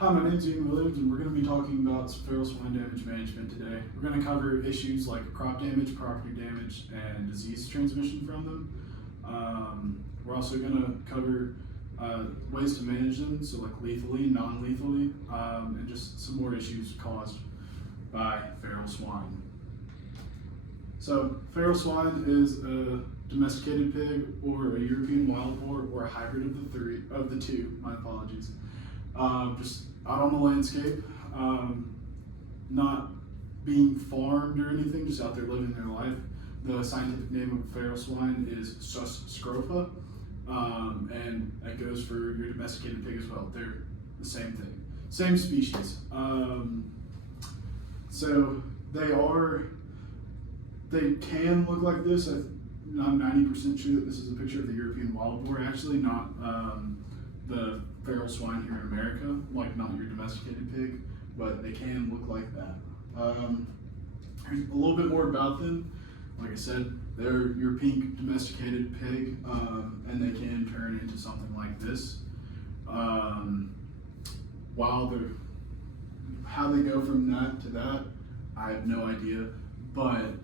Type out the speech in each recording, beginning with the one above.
Hi, my name is Ian Williams, and we're going to be talking about feral swine damage management today. We're going to cover issues like crop damage, property damage, and disease transmission from them. We're also going to cover ways to manage them, so like lethally, non-lethally, and just some more issues caused by feral swine. So, feral swine is a domesticated pig, or a European wild boar, or a hybrid of the two. My apologies. Just out on the landscape, not being farmed or anything, just out there living their life. The scientific name of feral swine is Sus scrofa, and that goes for your domesticated pig as well. They're the same thing, same species. So they can look like this. I'm 90% sure that this is a picture of the European wild boar, actually, not the feral swine here in America, like not your domesticated pig, but they can look like that. Here's a little bit more about them. Like I said, they're your pink domesticated pig, and they can turn into something like this. How they go from that to that, I have no idea, but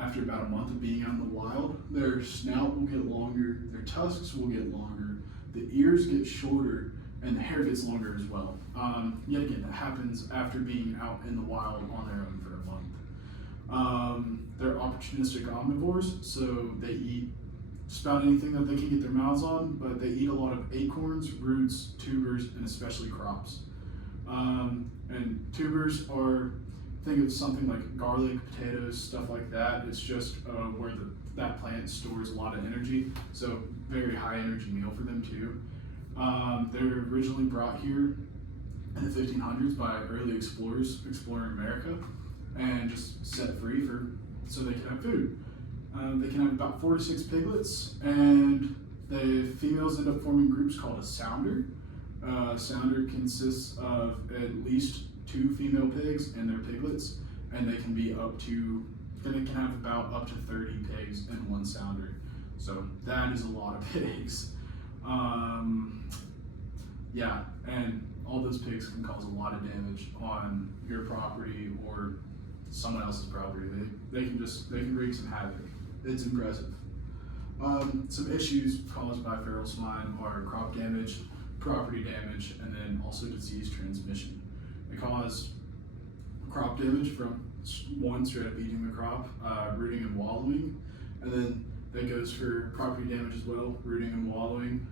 after about a month of being out in the wild, their snout will get longer, their tusks will get longer, the ears get shorter, and the hair gets longer as well. Yet again, that happens after being out in the wild on their own for a month. They're opportunistic omnivores, so they eat just about anything that they can get their mouths on, but they eat a lot of acorns, roots, tubers, and especially crops. And tubers are, think of something like garlic, potatoes, stuff like that. It's just where that plant stores a lot of energy, so very high energy meal for them too. They were originally brought here in the 1500s by early explorers exploring America and just set free so they could have food. They can have about 4 to 6 piglets, and the females end up forming groups called a sounder. A sounder consists of at least 2 female pigs and their piglets, and they can have about up to 30 pigs in one sounder. So that is a lot of pigs. Yeah, and all those pigs can cause a lot of damage on your property or someone else's property. They can wreak some havoc. It's impressive. Some issues caused by feral swine are crop damage, property damage, and then also disease transmission. They cause crop damage from one, straight up eating the crop, rooting and wallowing, and then that goes for property damage as well, rooting and wallowing.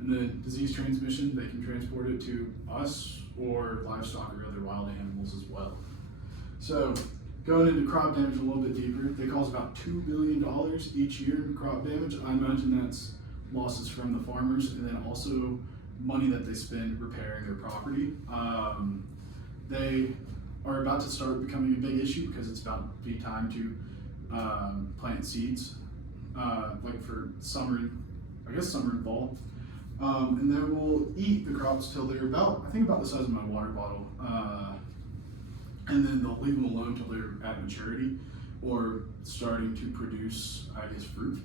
And then disease transmission, they can transport it to us or livestock or other wild animals as well. So going into crop damage a little bit deeper, they cause about $2 billion each year in crop damage. I imagine that's losses from the farmers, and then also money that they spend repairing their property. They are about to start becoming a big issue because it's about to be time to plant seeds, like for summer and fall. And they will eat the crops till they're about the size of my water bottle. And then they'll leave them alone till they're at maturity or starting to produce, fruit.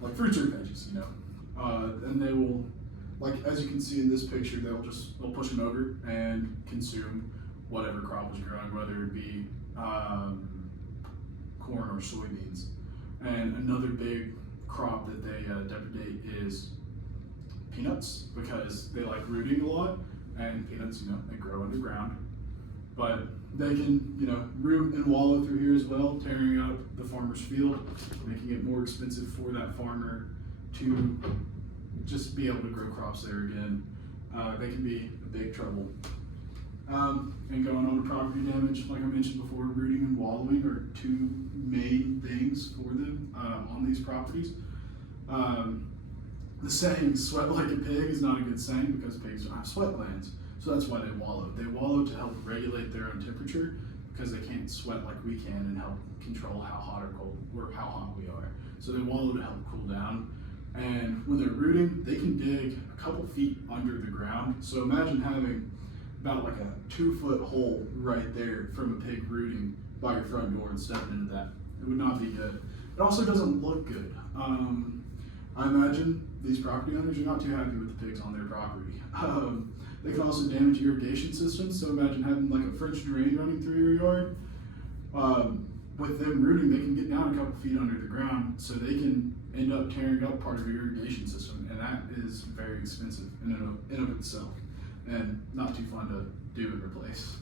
Like fruits or veggies, and they will, like as you can see in this picture, they'll push them over and consume whatever crop was growing, whether it be corn or soybeans. And another big crop that they depredate is peanuts, because they like rooting a lot, and peanuts, they grow underground. But they can, root and wallow through here as well, tearing up the farmer's field, making it more expensive for that farmer to just be able to grow crops there again. They can be a big trouble. And going on to property damage, like I mentioned before, rooting and wallowing are 2 main things for them on these properties. The saying, sweat like a pig, is not a good saying because pigs don't have sweat glands. So that's why they wallow. They wallow to help regulate their own temperature because they can't sweat like we can and help control how hot or cold or how hot we are. So they wallow to help cool down. And when they're rooting, they can dig a couple feet under the ground. So imagine having about like a 2-foot hole right there from a pig rooting by your front door and stepping into that. It would not be good. It also doesn't look good. I imagine these property owners are not too happy with the pigs on their property. They can also damage irrigation systems. So imagine having like a French drain running through your yard. With them rooting, they can get down a couple feet under the ground, so they can end up tearing up part of your irrigation system, and that is very expensive in of itself, and not too fun to do and replace.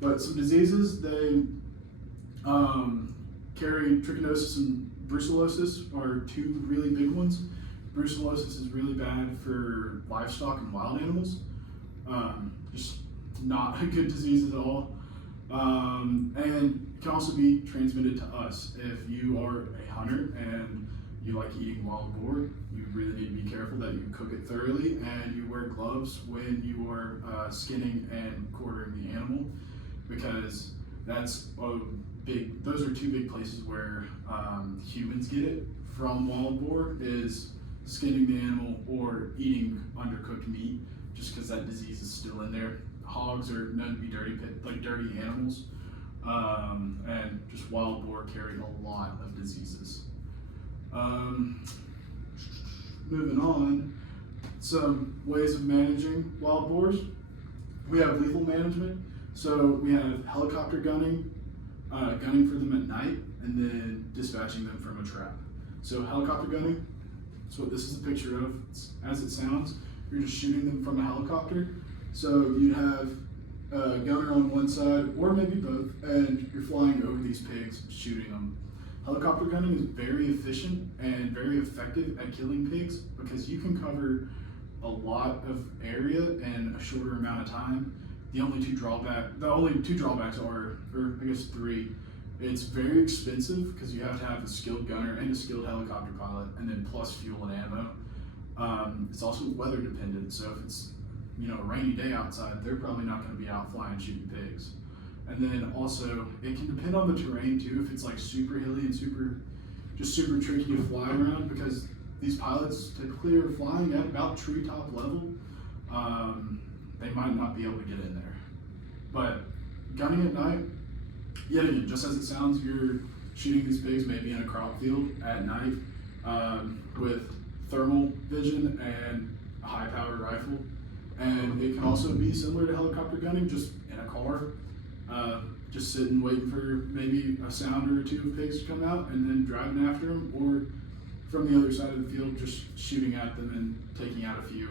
But some diseases, they carry trichinosis and brucellosis are two really big ones. Brucellosis is really bad for livestock and wild animals. Just not a good disease at all. And it can also be transmitted to us. If you are a hunter and you like eating wild boar, you really need to be careful that you cook it thoroughly and you wear gloves when you are skinning and quartering the animal, because those are two big places where humans get it from wild boar, is skinning the animal or eating undercooked meat, just because that disease is still in there. Hogs are known to be dirty animals, and just wild boar carry a lot of diseases. Moving on, some ways of managing wild boars. We have lethal management. So we have helicopter gunning, gunning for them at night, and then dispatching them from a trap. So helicopter gunning, that's what this is a picture of. It's as it sounds. You're just shooting them from a helicopter. So you'd have a gunner on one side, or maybe both, and you're flying over these pigs, shooting them. Helicopter gunning is very efficient and very effective at killing pigs, because you can cover a lot of area in a shorter amount of time. The only two drawbacks are, or I guess three. It's very expensive because you have to have a skilled gunner and a skilled helicopter pilot, and then plus fuel and ammo. It's also weather dependent, so if it's a rainy day outside, they're probably not going to be out flying shooting pigs. And then also, it can depend on the terrain too. If it's like super hilly and super tricky to fly around, because these pilots typically are flying at about treetop level, they might not be able to get in there. But gunning at night, yet again, just as it sounds, you're shooting these pigs maybe in a crop field at night with thermal vision and a high-powered rifle. And it can also be similar to helicopter gunning, just in a car, just sitting waiting for maybe a sounder or two of pigs to come out and then driving after them, or from the other side of the field, just shooting at them and taking out a few.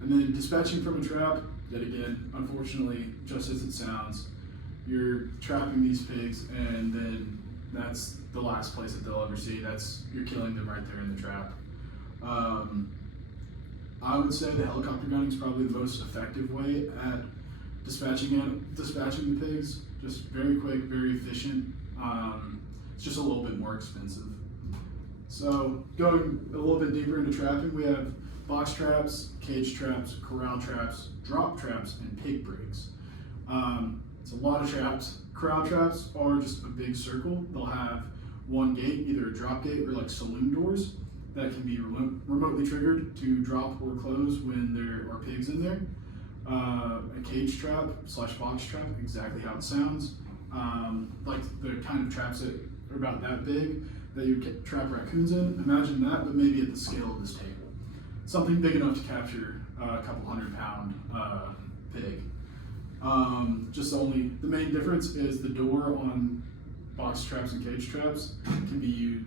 And then dispatching from a trap, yet again, unfortunately, just as it sounds, you're trapping these pigs, and then that's the last place that they'll ever see. You're killing them right there in the trap. I would say the helicopter gunning is probably the most effective way at dispatching the pigs. Just very quick, very efficient. It's just a little bit more expensive. So going a little bit deeper into trapping, we have box traps, cage traps, corral traps, drop traps, and pig breaks. It's a lot of traps. Corral traps are just a big circle. They'll have one gate, either a drop gate or like saloon doors, that can be remotely triggered to drop or close when there are pigs in there. A cage trap / box trap, exactly how it sounds. Like the kind of traps that are about that big that you would trap raccoons in. Imagine that, but maybe at the scale of this table. Something big enough to capture a couple 100-pound pig. The main difference is the door on box traps and cage traps can be used.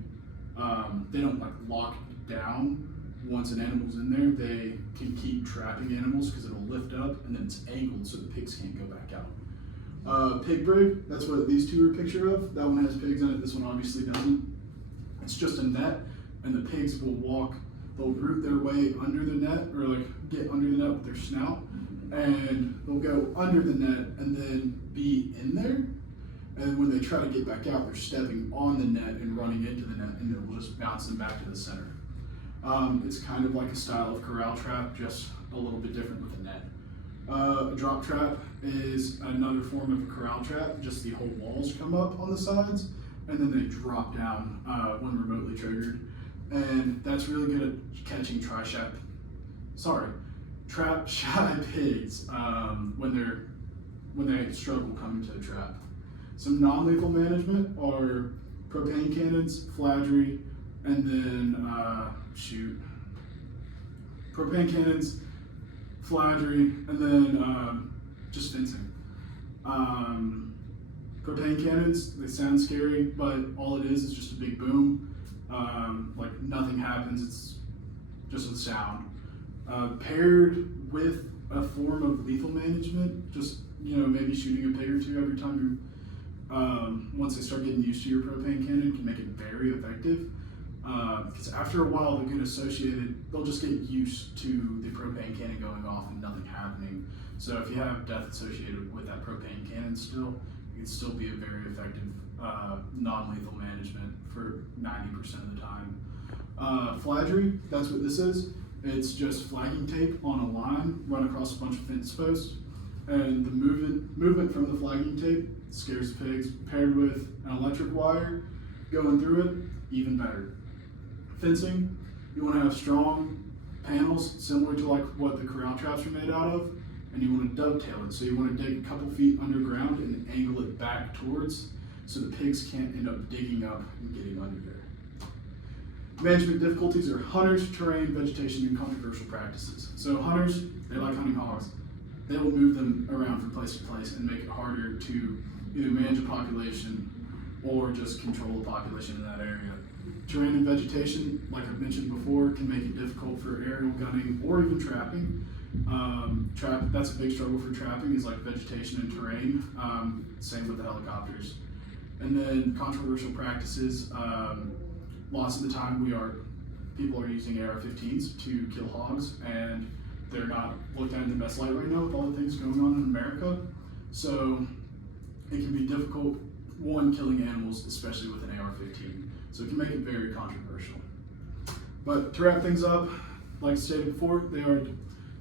They don't lock down once an animal's in there. They can keep trapping animals because it'll lift up and then it's angled so the pigs can't go back out. Pig break, that's what these two are a picture of. That one has pigs in it, this one obviously doesn't. It's just a net, and the pigs will they'll root their way under the net, or get under the net with their snout, and they'll go under the net and then be in there. And when they try to get back out, they're stepping on the net and running into the net, and it will just bounce them back to the center. It's kind of like a style of corral trap, just a little bit different with a net. A drop trap is another form of a corral trap, just the whole walls come up on the sides, and then they drop down when remotely triggered. And that's really good at catching trap shy pigs when they struggle coming to the trap. Some non-lethal management are propane cannons, fladry, and then propane cannons, fladry, and then just fencing. Propane cannons, they sound scary, but all it is just a big boom. Like nothing happens, it's just a sound. Paired with a form of lethal management, just maybe shooting a pig or two every time you, once they start getting used to your propane cannon, can make it very effective. Because after a while, they'll get associated, they'll just get used to the propane cannon going off and nothing happening. So if you have death associated with that propane cannon still, it can still be a very effective non-lethal management for 90% of the time. Fladry, that's what this is. It's just flagging tape on a line run across a bunch of fence posts, and the movement from the flagging tape scares the pigs. Paired with an electric wire going through it, even better. Fencing, you want to have strong panels similar to like what the corral traps are made out of, and you want to dovetail it. So you want to dig a couple feet underground and angle it back towards, so the pigs can't end up digging up and getting under there. Management difficulties are hunters, terrain, vegetation, and controversial practices. So hunters, they like hunting hogs. They will move them around from place to place and make it harder to either manage a population or just control the population in that area. Terrain and vegetation, like I've mentioned before, can make it difficult for aerial gunning or even trapping. That's a big struggle for trapping, is like vegetation and terrain. Same with the helicopters. And then controversial practices. Lots of the time people are using AR-15s to kill hogs, and they're not looked at in the best light right now with all the things going on in America. So it can be difficult, one, killing animals, especially with an AR-15. So it can make it very controversial. But to wrap things up, like I stated before, they are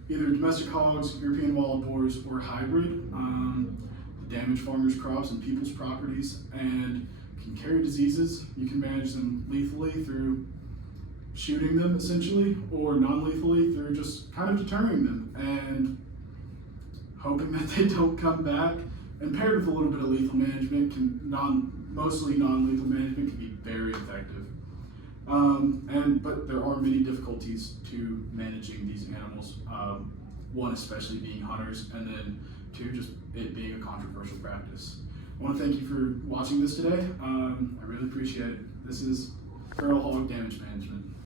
either domestic hogs, European wild boars, or hybrid. Damage farmers' crops and people's properties, and can carry diseases. You can manage them lethally through shooting them essentially, or non-lethally through just kind of deterring them and hoping that they don't come back. And paired with a little bit of lethal management, mostly non-lethal management, can be very effective. But there are many difficulties to managing these animals. One especially being hunters, and then two, just it being a controversial practice. I want to thank you for watching this today. I really appreciate it. This is feral hog damage management.